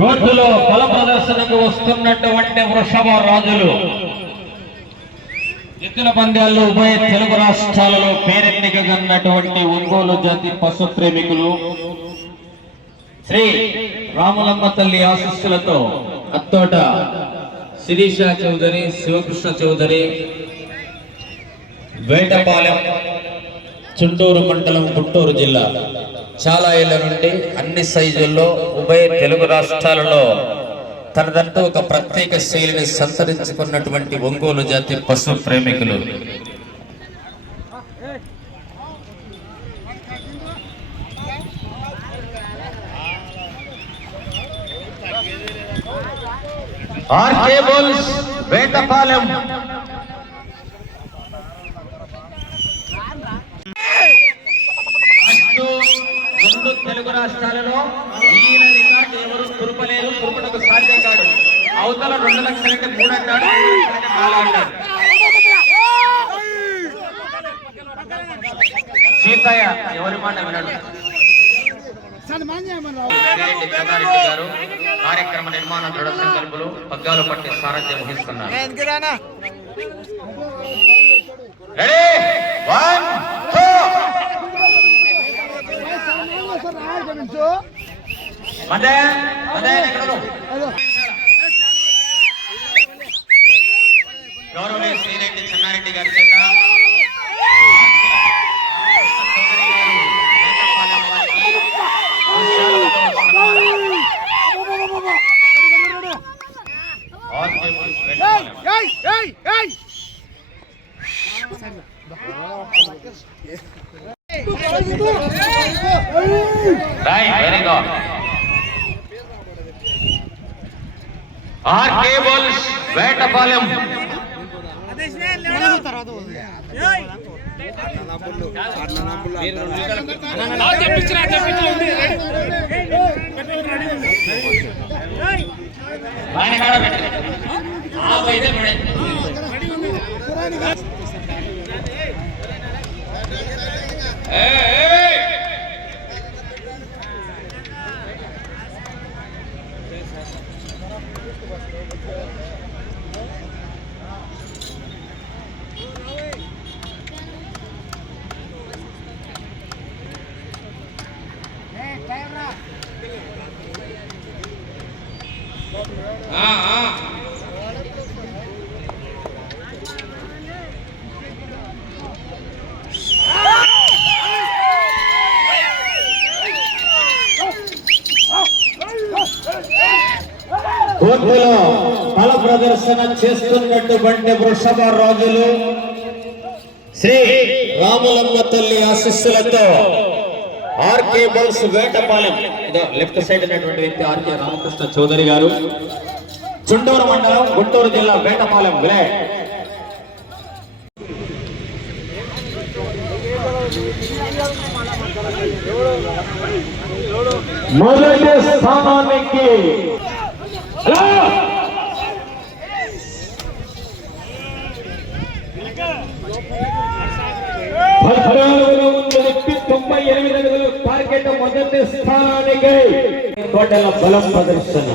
కోర్టులో బల ప్రదర్శనకు వస్తున్నటువంటి వృషభ రాజులు ఎద్దుల పందాల్లో ఉభయ తెలుగు రాష్ట్రాలలో పేరెన్నికగన్నటువంటి ఒంగోలు జాతి పశు ప్రేమికులు శ్రీ రాములమ్మ తల్లి ఆశీస్సులతో అత్తోట శిరీష చౌదరి, శివకృష్ణ చౌదరి, వేటపాలెం, చుంటూరు మండలం, గుంటూరు జిల్లా చాలా ఏళ్ల నుండి అన్ని సైజుల్లో ఉభయ తెలుగు రాష్ట్రాలలో తనదంటూ ఒక ప్రత్యేక శైలిని సంతరించుకున్నటువంటి ఒంగోలు జాతి పశు ప్రేమికులు. వేటపాలెం రెండు తెలుగు రాష్ట్రాలలో ఈయన రికార్డు ఎవరు కురుపలేరు, కురుపటకు సాధ్యం కాదు. అవతల 2 లక్షలంటే 3 అంటాడు, 4 అంటాడు. సీతయ్య ఎవరి మాట వినడు. గారు కార్యక్రమ నిర్మాణ దృఢ సంకల్పులు పగ్గాలు పట్టి సారథ్యం వహిస్తున్నారు. గౌరవనీయ శ్రీరెడ్డి చెన్నారెడ్డి గారి చేత వేటపాలెం కోర్టులో బల ప్రదర్శన చేస్తున్నటువంటి వృషభ రాజులు శ్రీ రాములమ్మ తల్లి ఆశీస్సులతో ఆర్కే బల్స్ వేటపాలెం, లెఫ్ట్ సైడ్ ఉన్నటువంటి వ్యక్తి ఆర్కే రామకృష్ణ చౌదరి గారు, చుండూరు మండలం, గుంటూరు జిల్లా, వేటపాలెం విలేజ్. మొదటి స్థానానికి వ్యక్తి 98 అడుగులు టార్గెట్. మొదటి స్థానానికి కోటల బలం ప్రదర్శన.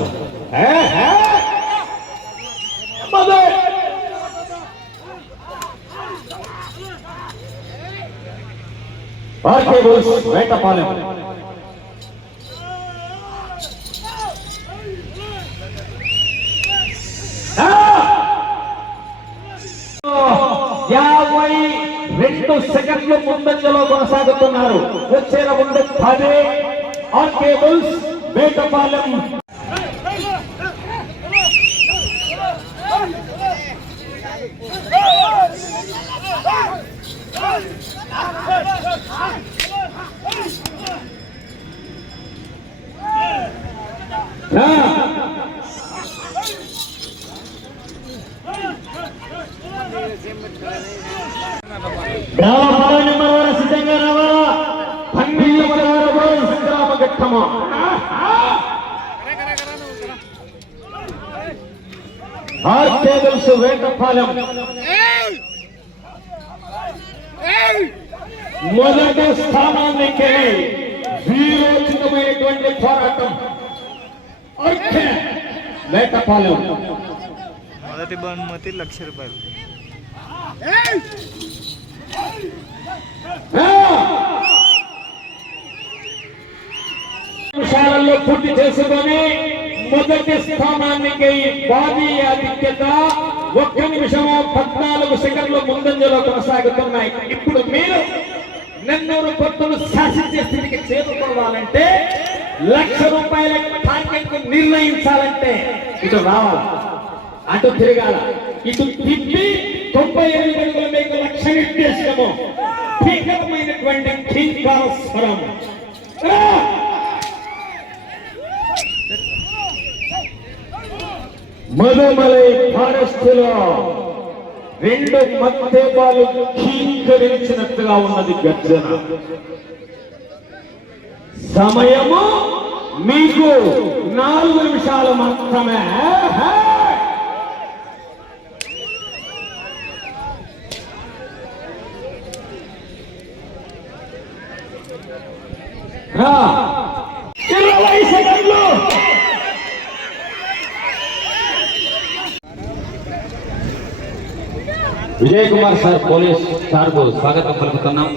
వేటపాలెం యాభై 2 సెకండ్లు ముందంజలో కొనసాగుతున్నారు. వచ్చే ముందు 10 ఆర్కే బుల్స్ వేటపాలెం. అద్భుతము. ఆర్కేబుల్స్ వేటపాలెం మొదటి స్థానానికి వీరోచితమైనటువంటి పోరాటం. వేటపాలెం మొదటి బహుమతి ₹1,00,000. నిమిషాలలో పూర్తి చేసుకొని మొదటి స్థానానికి బాబీ ఆధిక్యత 1 నిమిషము 14 సెకండ్లు ముందంజలో కొనసాగుతున్నాయి. ఇప్పుడు మీరు నెల్లూరు పొత్తులు శాసించే స్థితికి చేరుకోవాలంటే ₹1,00,000 టార్గెట్ నిర్ణయించాలంటే ఇటు రావాలి, అటు తిరగాల, ఇటు తిప్పి 98 అడుగుల మీద లక్ష్య నిర్దేశము భీకరమైనటువంటి కింకారస్వరం. మధుమలై ఫారెస్ట్ లో 2 మత్తేపాలు కీంకరించినట్టుగా ఉన్నది గర్జన. సమయము మీకు 4 నిమిషాలు మాత్రమే. రా 20 సెకండ్లు. Vijay Kumar sir police sir కు స్వాగతం పలుకుతున్నాం.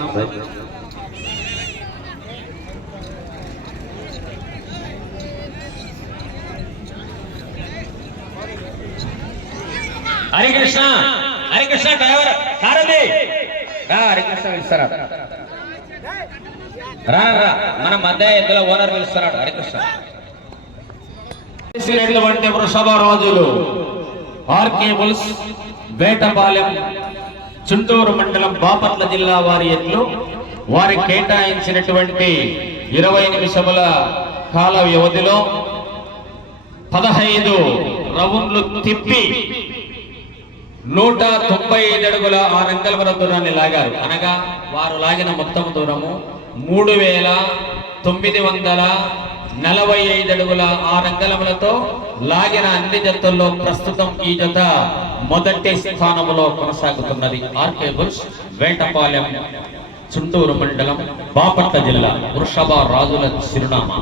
హరికృష్ణ, హరికృష్ణ డ్రైవర్ సారథి రా. హరికృష్ణ పిలుస్తారా? రా రా, మన మధ్య ఎద్దుల ఓనర్ పిలుస్తున్నాడు. హరికృష్ణ వృషభ రాజులు ఆర్కేబుల్స్ వేటపాలెం చుంటూరు మండలం బాపట్ల జిల్లా వారి ఎట్లు వారి కేటాయించినటువంటి 20 నిమిషముల కాల వ్యవధిలో 15 రౌండ్లు తిప్పి 195 అడుగుల 6 అంగుళముల దూరాన్ని లాగారు. అనగా వారు లాగిన మొత్తం దూరము 3,945 అడుగుల 6 అంగుళములతో లాగిన అన్ని జతల్లో ప్రస్తుతం ఈ జత మొదటి స్థానంలో కొనసాగుతున్నది. ఆర్కేబుల్స్ వేటపాలెం చుంటూరు మండలం బాపట్ల జిల్లా వృషభ రాజుల చిరునామా.